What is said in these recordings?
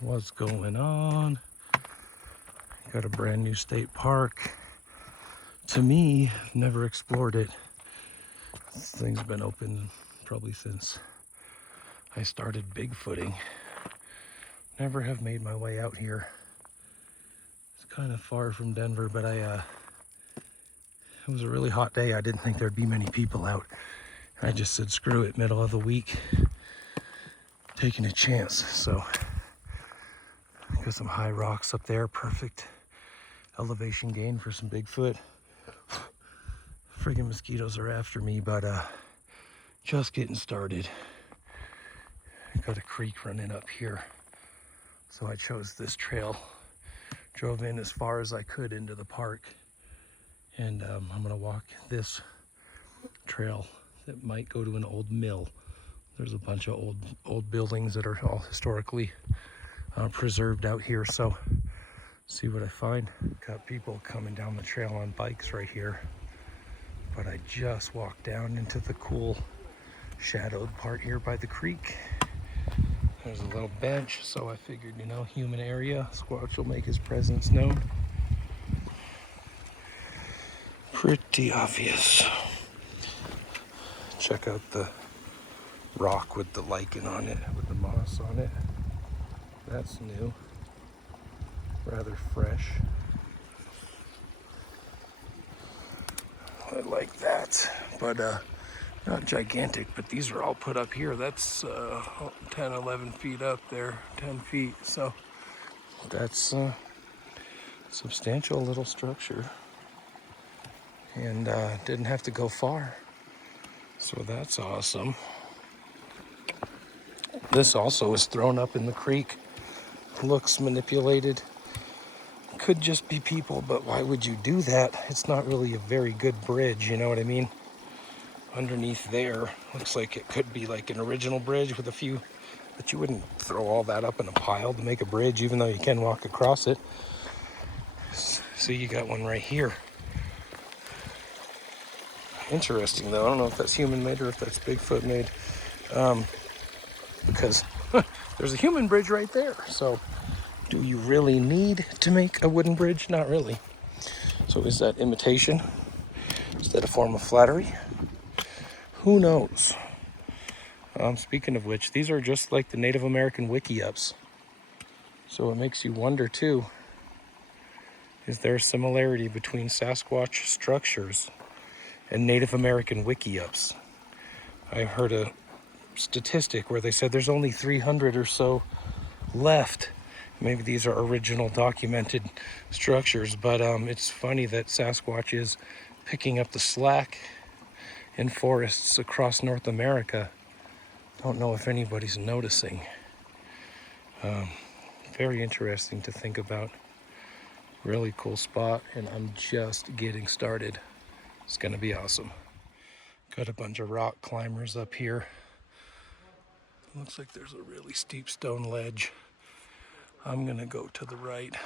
What's going on? Got a brand new state park. To me, never explored it. This thing's been open probably since I started Bigfooting. Never have made my way out here. It's kind of far from Denver, but it was a really hot day. I didn't think there'd be many people out. I just said, screw it, middle of the week, taking a chance. So, got some high rocks up there, perfect elevation gain for some Bigfoot. Friggin' mosquitoes are after me, but just getting started. Got a creek running up here, so I chose this trail. Drove in as far as I could into the park, and I'm gonna walk this trail that might go to an old mill. There's a bunch of old buildings that are all historically preserved out here, so see what I find. Got people coming down the trail on bikes right here, but I just walked down into the cool shadowed part here by the creek. There's a little bench, so I figured, you know, human area, Squatch will make his presence known. Pretty obvious. Check out the rock with the lichen on it, with the moss on it. That's new. Rather fresh. I like that, but not gigantic, but these are all put up here. That's 10, 11 feet up there, 10 feet. So that's a substantial little structure, and didn't have to go far. So that's awesome. This also is thrown up in the creek. Looks manipulated. Could just be people, but why would you do that? It's not really a very good bridge, you know what I mean? Underneath there, looks like it could be like an original bridge with a few, but you wouldn't throw all that up in a pile to make a bridge, even though you can walk across it. See, you got one right here. Interesting though, I don't know if that's human made or if that's Bigfoot made, because there's a human bridge right there. So do you really need to make a wooden bridge? Not really. So is that imitation? Is that a form of flattery? Who knows? Speaking of which, these are just like the Native American wiki-ups. So it makes you wonder too, is there a similarity between Sasquatch structures and Native American wiki-ups? I heard a statistic where they said there's only 300 or so left. Maybe these are original documented structures, but it's funny that Sasquatch is picking up the slack in forests across North America. Don't know if anybody's noticing. Very interesting to think about. Really cool spot, and I'm just getting started. It's gonna be awesome. Got a bunch of rock climbers up here. Looks like there's a really steep stone ledge. I'm gonna go to the right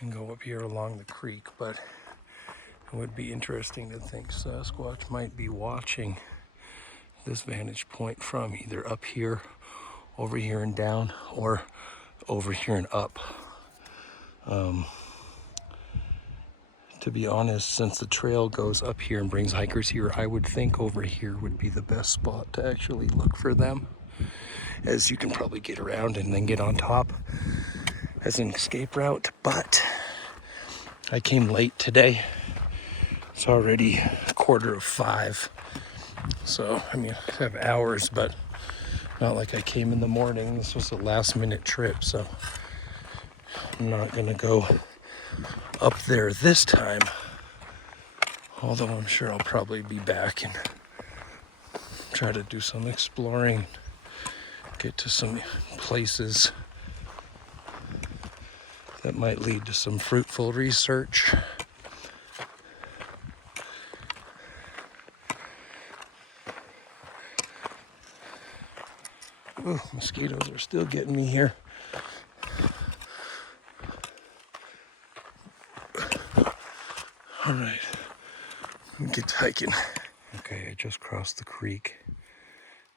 and go up here along the creek, but it would be interesting to think Sasquatch might be watching this vantage point from either up here, over here and down, or over here and up. To be honest, since the trail goes up here and brings hikers here, I would think over here would be the best spot to actually look for them, as you can probably get around and then get on top as an escape route. But I came late today. It's already 4:45. So, I mean, I have hours, but not like I came in the morning. This was a last minute trip, so I'm not gonna go up there this time. Although I'm sure I'll probably be back and try to do some exploring, get to some places that might lead to some fruitful research. Ooh, mosquitoes are still getting me here. All right, get to hiking. Okay, I just crossed the creek.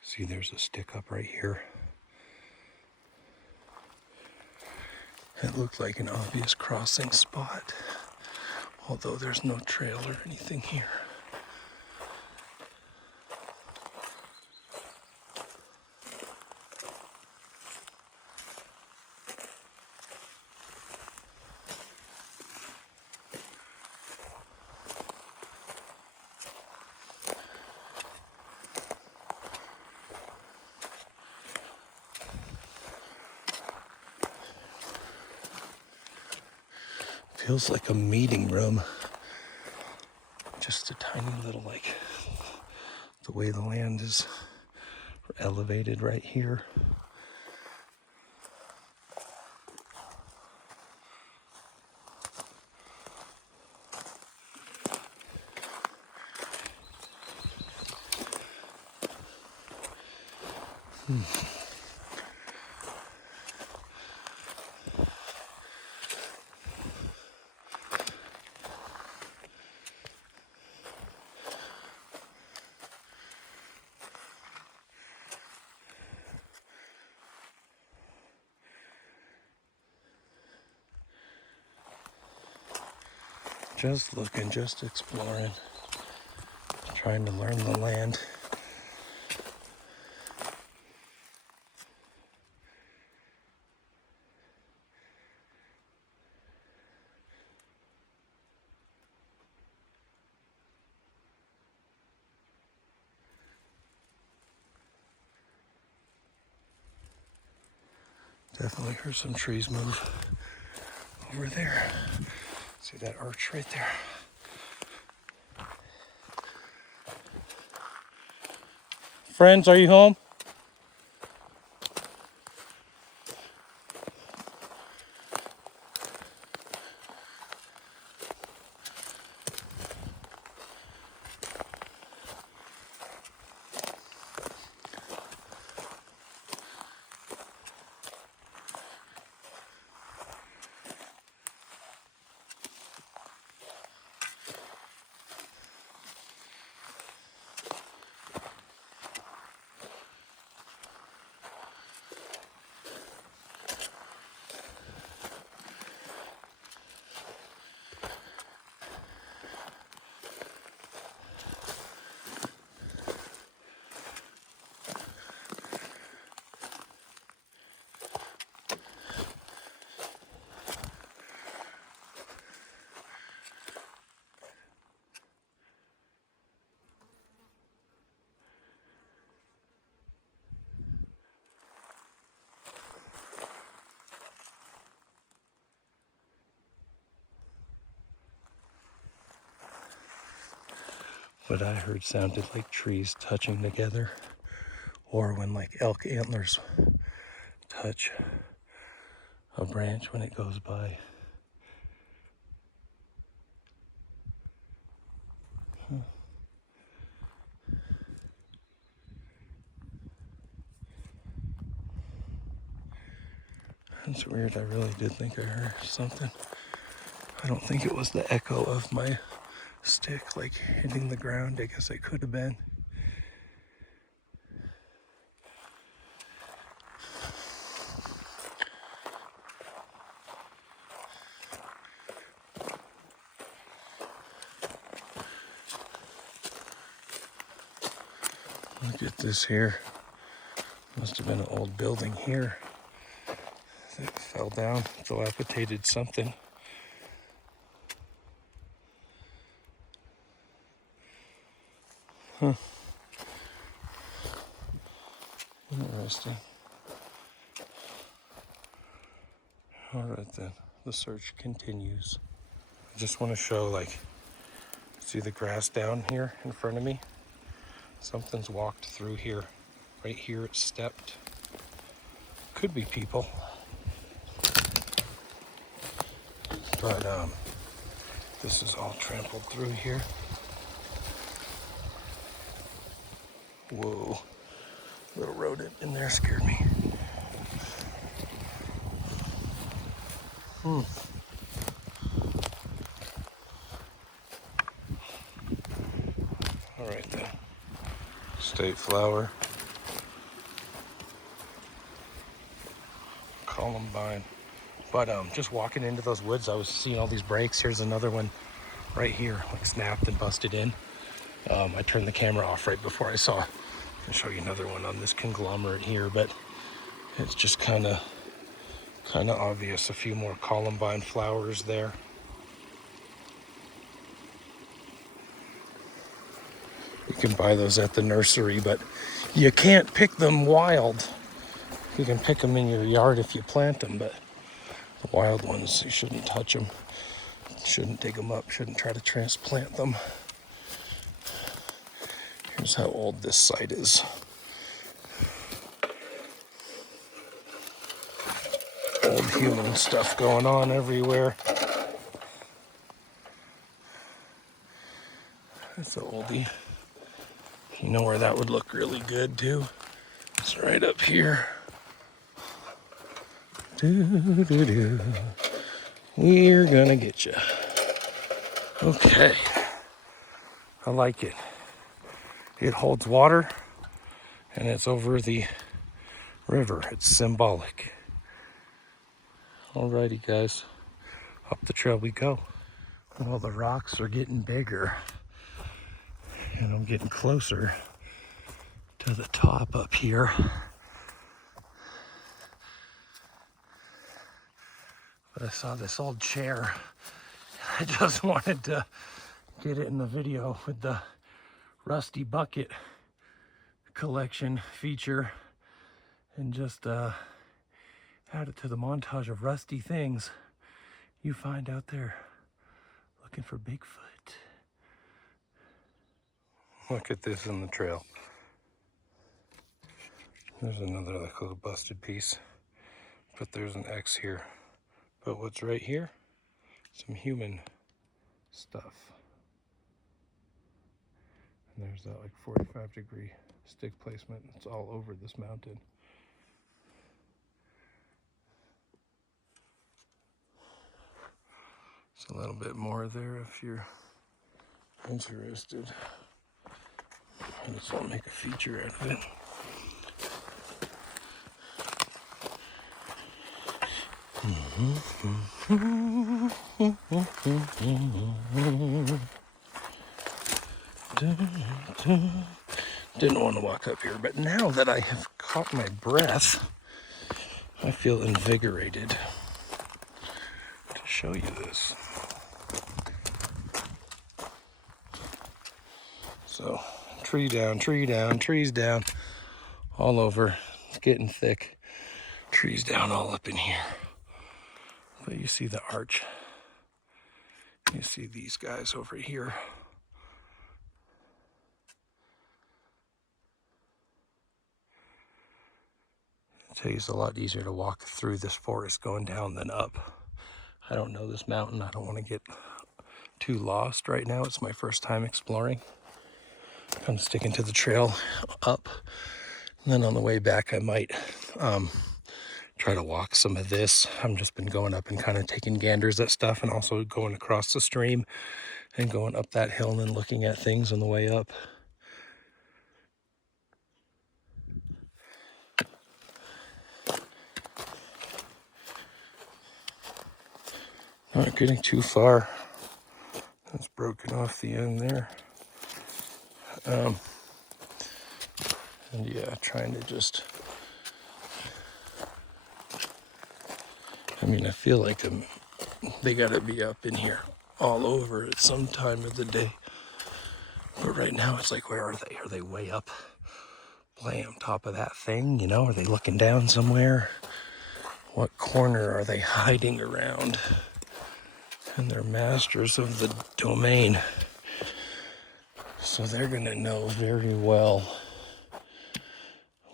See, there's a stick up right here. It looked like an obvious crossing spot, although there's no trail or anything here. Feels like a meeting room. Just a tiny little, like, the way the land is elevated right here. Just looking, just exploring, trying to learn the land. Definitely heard some trees move over there. See that arch right there? Friends, are you home? What I heard sounded like trees touching together, or when like elk antlers touch a branch when it goes by. That's weird. I really did think I heard something. I don't think it was the echo of my stick like hitting the ground. I guess it could have been. Look at this here. Must have been an old building here that fell down, dilapidated something. Huh. Interesting. All right then, the search continues. I just want to show, like, see the grass down here in front of me? Something's walked through here. Right here it's stepped. Could be people. But this is all trampled through here. Whoa, little rodent in there scared me. All right then, state flower, columbine. But just walking into those woods, I was seeing all these breaks. Here's another one right here, like snapped and busted in. I turned the camera off right before I saw. I'll show you another one on this conglomerate here, but it's just kind of obvious. A few more columbine flowers there. You can buy those at the nursery, but you can't pick them wild. You can pick them in your yard if you plant them, but the wild ones, you shouldn't touch them. Shouldn't dig them up, shouldn't try to transplant them. Here's how old this site is. Old human stuff going on everywhere. That's an oldie. You know where that would look really good too? It's right up here. Doo-doo-doo. We're gonna get you. Okay. I like it. It holds water and it's over the river. It's symbolic. Alrighty, guys. Up the trail we go. Well, the rocks are getting bigger and I'm getting closer to the top up here. But I saw this old chair. I just wanted to get it in the video with the rusty bucket collection feature and just add it to the montage of rusty things you find out there looking for Bigfoot. Look at this in the trail. There's another like little busted piece, but there's an X here. But what's right here? Some human stuff. And there's that like 45-degree stick placement. It's all over this mountain. It's a little bit more there if you're interested. I just want to make a feature out of it. Didn't want to walk up here, but now that I have caught my breath, I feel invigorated to show you this. So, trees down, all over. It's getting thick. Trees down all up in here. But you see the arch. You see these guys over here. I tell you, it's a lot easier to walk through this forest going down than up. I don't know this mountain. I don't want to get too lost right now. It's my first time exploring. I'm sticking to the trail up. And then on the way back, I might try to walk some of this. I've just been going up and kind of taking ganders at stuff and also going across the stream and going up that hill and looking at things on the way up. Not getting too far. That's broken off the end there. And yeah, trying to just, I mean, I feel like they gotta be up in here all over at some time of the day. But right now it's like, where are they? Are they way up, way on top of that thing? You know, are they looking down somewhere? What corner are they hiding around? And they're masters of the domain. So they're gonna know very well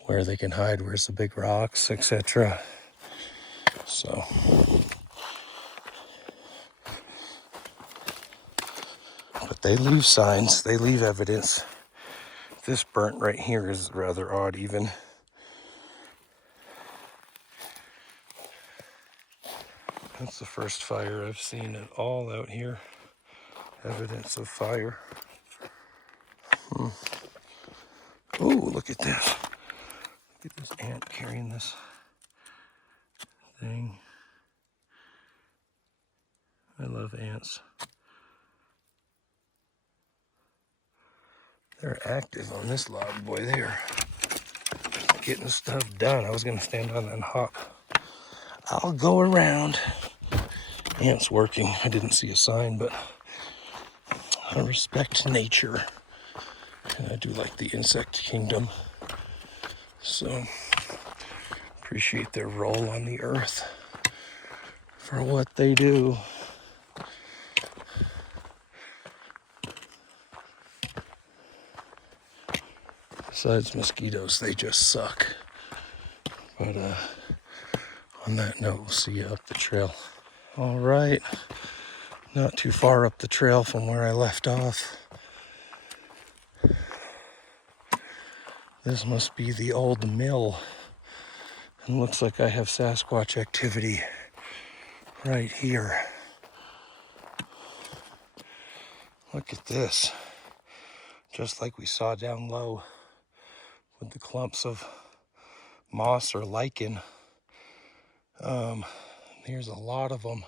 where they can hide, where's the big rocks, etc. So but they leave signs, they leave evidence. This burnt right here is rather odd even. That's the first fire I've seen at all out here. Evidence of fire. Oh, look at this. Look at this ant carrying this thing. I love ants. They're active on this log, boy. They are getting stuff done. I was gonna stand on that and hop. I'll go around. Ants working. I didn't see a sign, but I respect nature. And I do like the insect kingdom. So appreciate their role on the earth for what they do. Besides mosquitoes, they just suck. But on that note, we'll see you up the trail. All right, not too far up the trail from where I left off. This must be the old mill. And looks like I have Sasquatch activity right here. Look at this. Just like we saw down low with the clumps of moss or lichen. There's a lot of them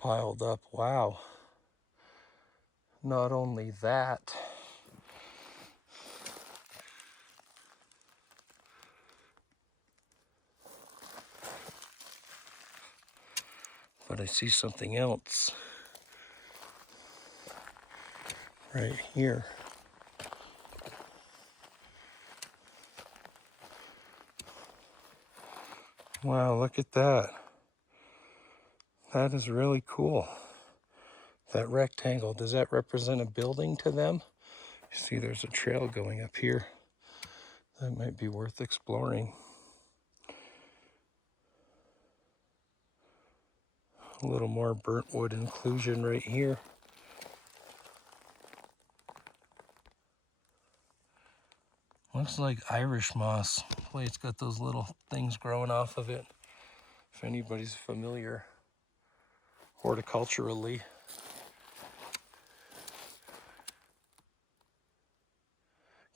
piled up. Wow. Not only that, but I see something else right here. Wow, look at that. That is really cool. That rectangle, does that represent a building to them? You see there's a trail going up here. That might be worth exploring. A little more burnt wood inclusion right here. Looks like Irish moss. Boy, it's got those little things growing off of it. If anybody's familiar horticulturally.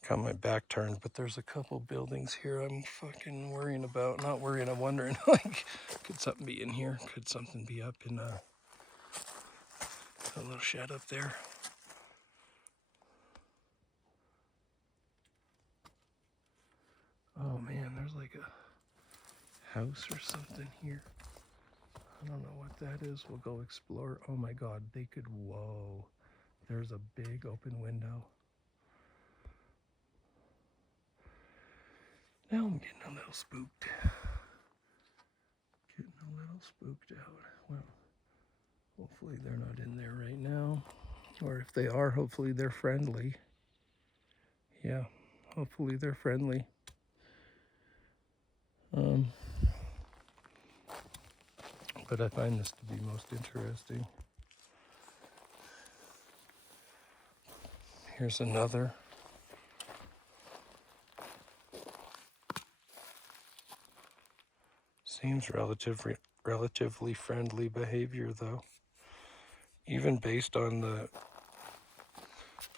Got my back turned, but there's a couple buildings here I'm fucking worrying about. Not worrying, I'm wondering, like, could something be in here? Could something be up in a little shed up there? Oh man, there's like a house or something here. I don't know what that is. We'll go explore. Oh my God, they could, whoa. There's a big open window. Now I'm getting a little spooked. Getting a little spooked out. Well, hopefully they're not in there right now. Or if they are, hopefully they're friendly. Yeah, hopefully they're friendly. But I find this to be most interesting. Here's another. Seems relatively friendly behavior though. Even based on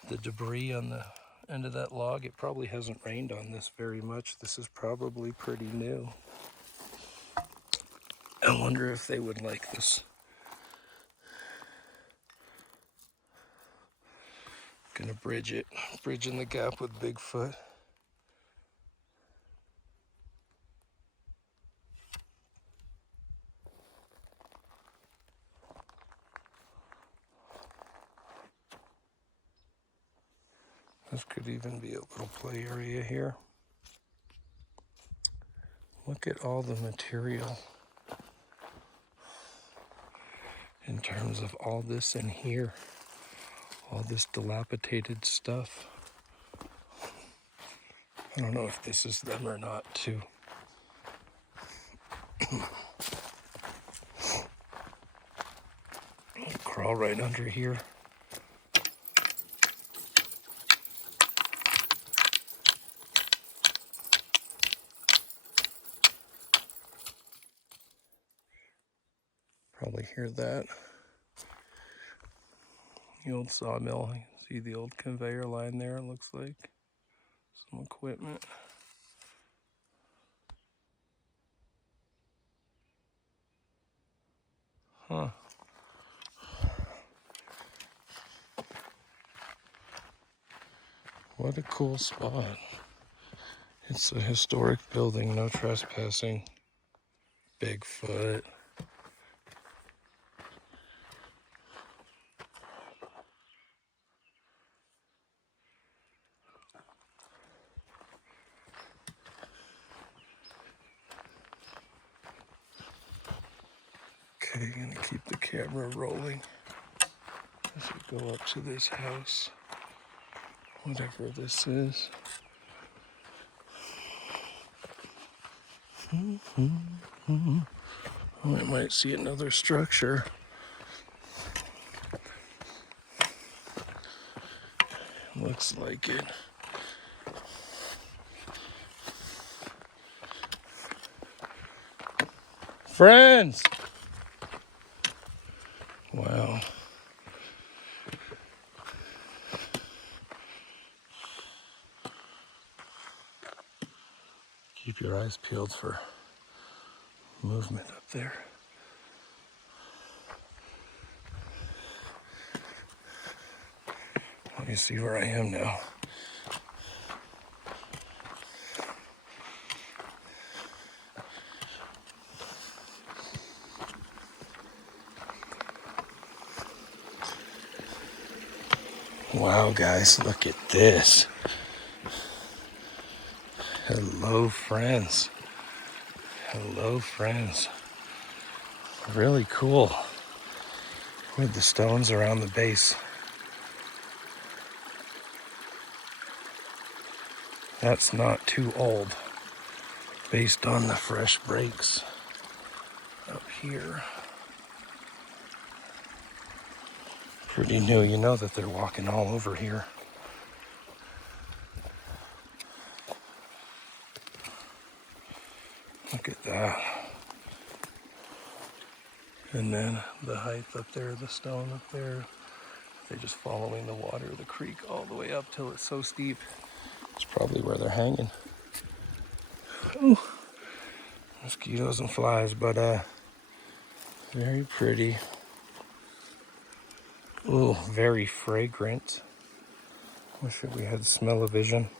the debris on the end of that log, it probably hasn't rained on this very much. This is probably pretty new. I wonder if they would like this. Gonna bridge it, bridging the gap with Bigfoot. This could even be a little play area here. Look at all the material in terms of all this in here. All this dilapidated stuff. I don't know if this is them or not, too. I'll crawl right under here. Probably hear that. The old sawmill. You can see the old conveyor line there, it looks like. Some equipment. Huh. What a cool spot. It's a historic building, no trespassing. Bigfoot. Okay, gonna keep the camera rolling as we go up to this house, whatever this is. Oh, I might see another structure. Looks like it. Friends! Wow. Keep your eyes peeled for movement up there. Let me see where I am now. Wow, guys, look at this. Hello, friends. Hello, friends. Really cool. With the stones around the base. That's not too old based on the fresh breaks up here. Pretty new. You know that they're walking all over here. Look at that. And then the height up there, the stone up there. They're just following the water of the creek all the way up till it's so steep. It's probably where they're hanging. Ooh, mosquitoes and flies, but very pretty. Ooh, very fragrant. Wish we had smell-o-vision.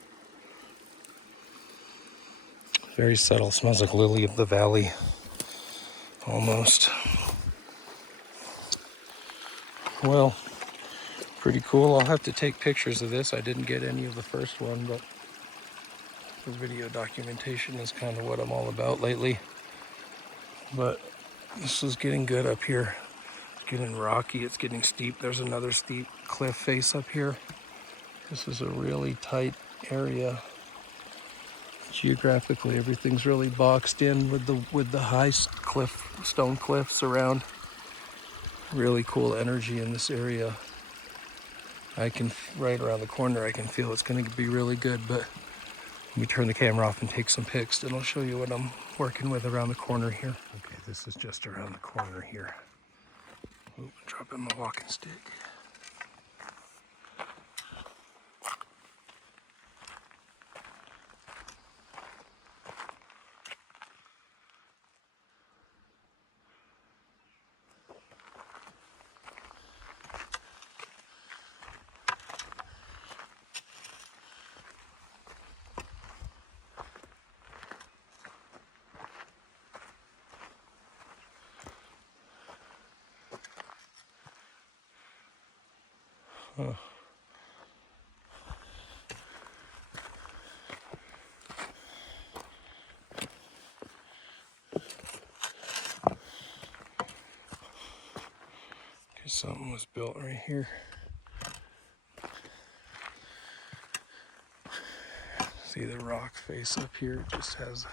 Very subtle. Smells like lily of the valley. Almost. Well, pretty cool. I'll have to take pictures of this. I didn't get any of the first one, but the video documentation is kind of what I'm all about lately. But this is getting good up here. It's getting rocky. It's getting steep. There's another steep cliff face up here. This is a really tight area. Geographically, everything's really boxed in with the high stone cliffs around. Really cool energy in this area. I can, right around the corner, I can feel it's going to be really good, but let me turn the camera off and take some pics, and I'll show you what I'm working with around the corner here. Okay, this is just around the corner here. Ooh, dropping my walking stick. Huh. Okay, something was built right here. See the rock face up here? It just has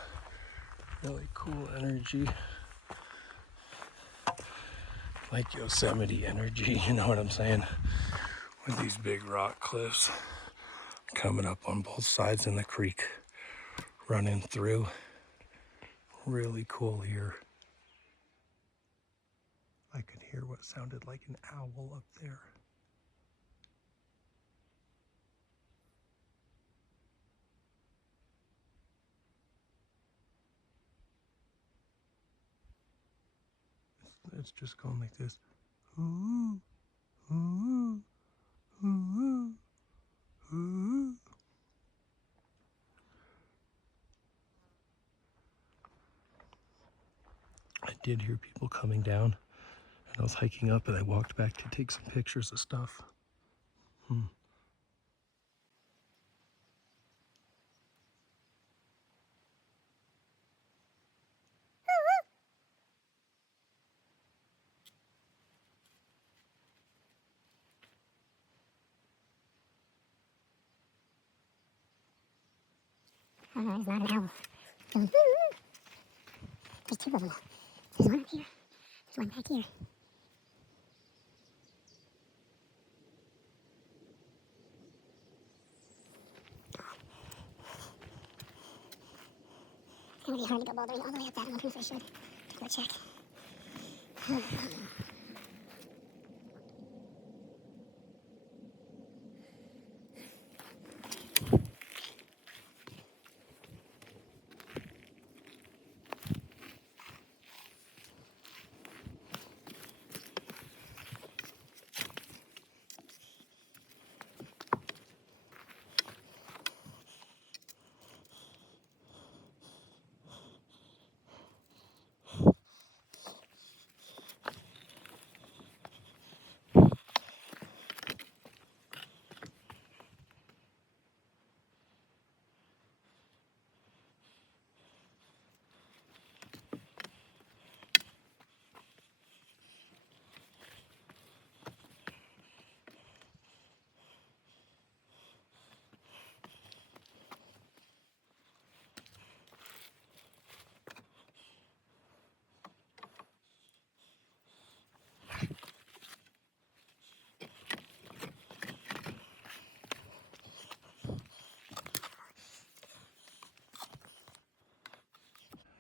really cool energy. Like Yosemite energy, you know what I'm saying? With these big rock cliffs coming up on both sides in the creek, running through. Really cool here. I could hear what sounded like an owl up there. It's just going like this. Ooh, ooh, ooh, ooh. did hear people coming down, and I was hiking up and I walked back to take some pictures of stuff. There's not an owl. Going, there's two of them. There's one up here. There's one back here. It's gonna be hard to go all the way up that. I don't know if I should. Go check.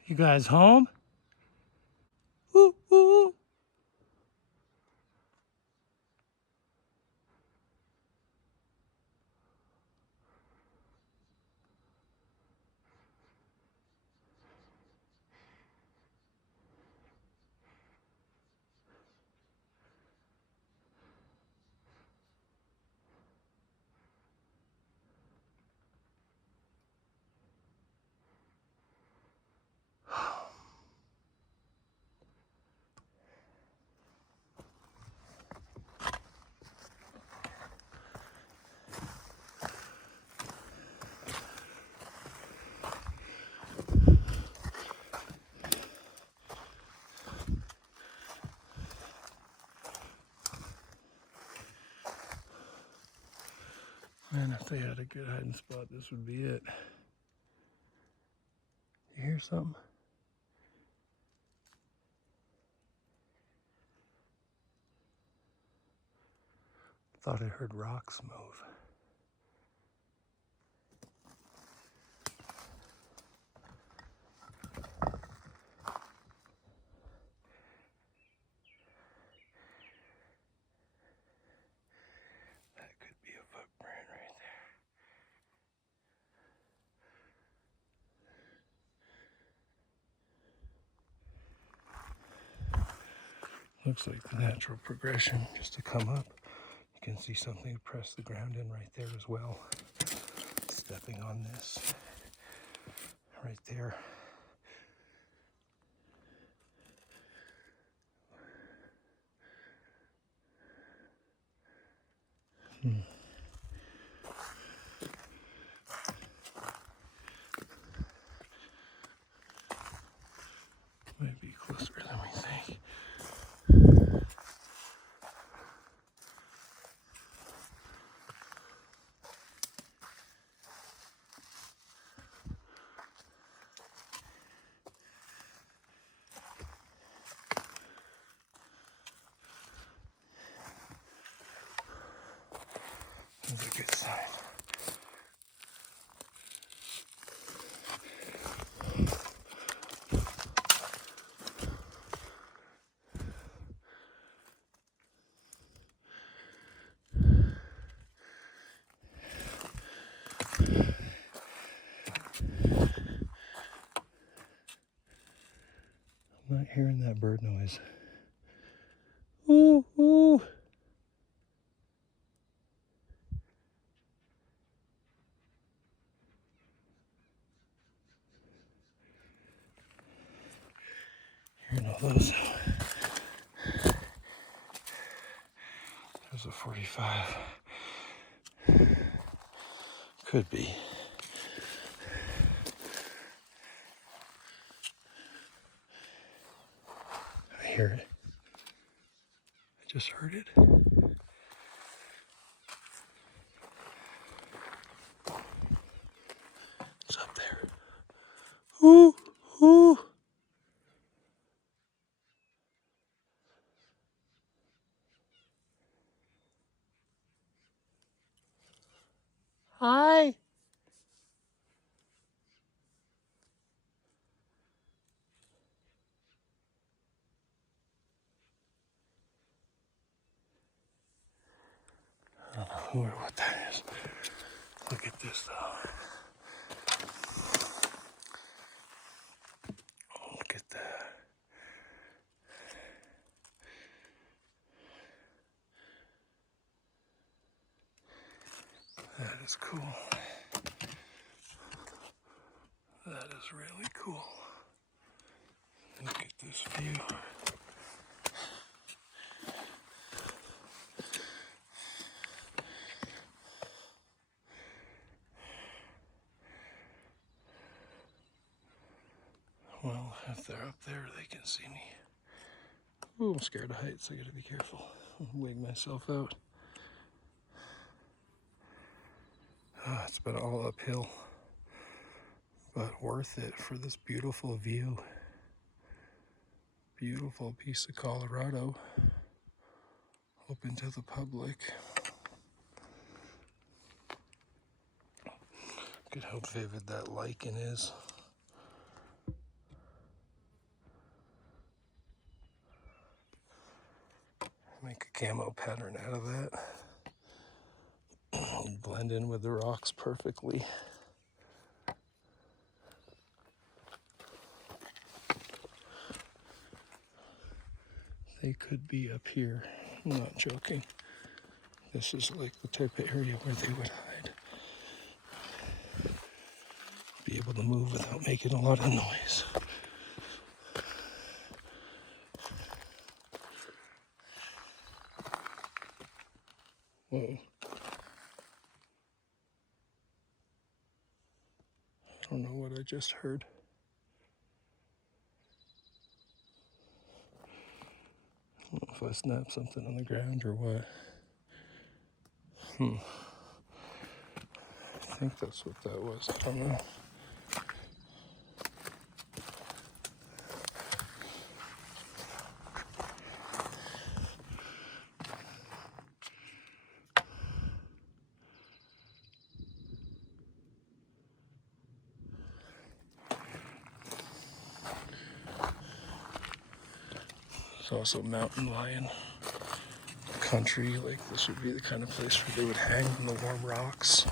You guys home? Ooh, ooh. Man, if they had a good hiding spot, this would be it. You hear something? Thought I heard rocks move. That could be a footprint right there. Looks like the natural progression just to come up. You can see something press the ground in right there as well. Stepping on this right there. Might be closer than we think. That's a good sign. I'm not hearing that bird noise. Ooh, ooh. You know those. There's a 45. Could be. I hear it. I just heard it. It's up there. Ooh, ooh. Hi. I don't know who or what that is. Look at this though. Oh, look at that. That is cool. That is really cool. Look at this view. Well, if they're up there, they can see me. Ooh, I'm scared of heights. I gotta be careful. I'll wig myself out. It's been all uphill, but worth it for this beautiful view. Beautiful piece of Colorado, open to the public. Look at how vivid that lichen is. Make a camo pattern out of that. Blend in with the rocks perfectly. They could be up here. I'm not joking. This is like the type of area where they would hide. Be able to move without making a lot of noise. Whoa. I don't know what I just heard. I don't know if I snapped something on the ground or what. I think that's what that was. I don't know. There's also mountain lion country. Like this would be the kind of place where they would hang on the warm rocks.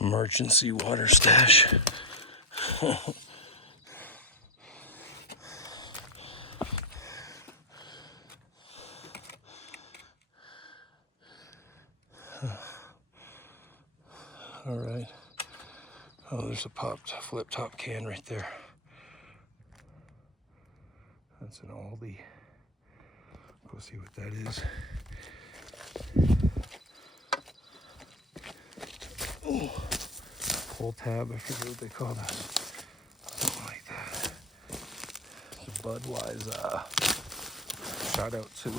Emergency water stash. All right. Oh, there's a popped flip top can right there. That's an Aldi. Go see what that is. Oh, pull tab. I forget what they call that. Something like that. It's a Budweiser. Shout out to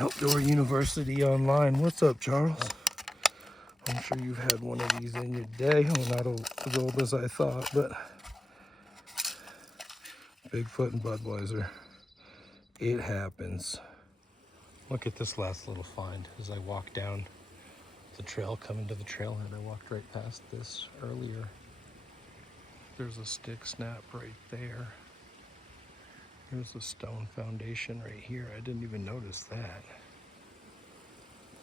Outdoor University Online. What's up, Charles? I'm sure you've had one of these in your day. Oh, not as old as I thought, but Bigfoot and Budweiser. It happens. Look at this last little find as I walk down the trail coming to the trailhead. I walked right past this earlier. There's a stick snap right there. Here's a stone foundation right here. I didn't even notice that.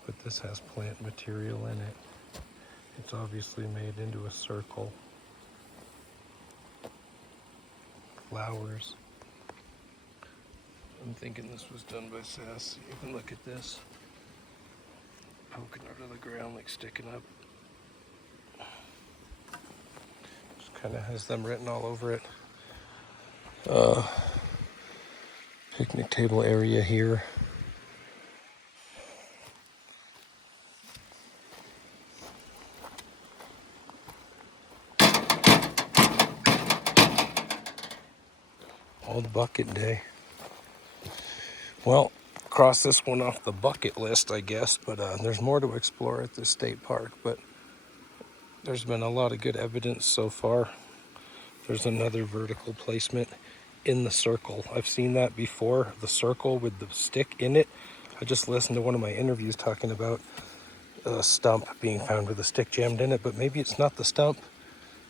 But this has plant material in it. It's obviously made into a circle. Flowers. I'm thinking this was done by Sass. You can look at this. Poking out of the ground, like sticking up. Just kind of has them written all over it. Picnic table area here. Old bucket day. Well, cross this one off the bucket list, I guess, but there's more to explore at this state park, but there's been a lot of good evidence so far. There's another vertical placement in the circle. I've seen that before, the circle with the stick in it. I just listened to one of my interviews talking about a stump being found with a stick jammed in it, but maybe it's not the stump.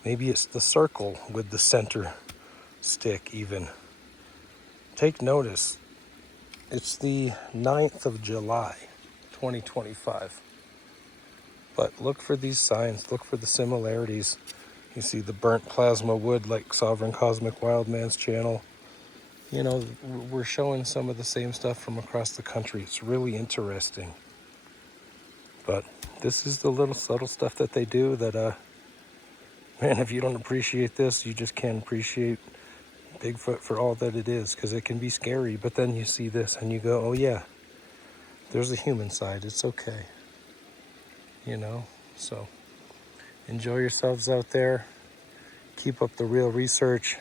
Maybe it's the circle with the center stick even. Take notice, it's the 9th of July, 2025. But look for these signs, look for the similarities. You see the burnt plasma wood like Sovereign Cosmic Wildman's channel. You know, we're showing some of the same stuff from across the country. It's really interesting. But this is the little subtle stuff that they do that, man, if you don't appreciate this, you just can't appreciate Bigfoot for all that it is, because it can be scary. But then you see this and you go, oh yeah, there's a human side. It's okay. You know, so enjoy yourselves out there. Keep up the real research.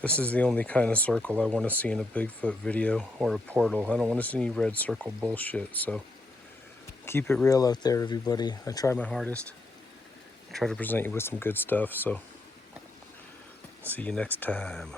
This is the only kind of circle I want to see in a Bigfoot video or a portal. I don't want to see any red circle bullshit. So keep it real out there, everybody. I try my hardest. I try to present you with some good stuff. So see you next time.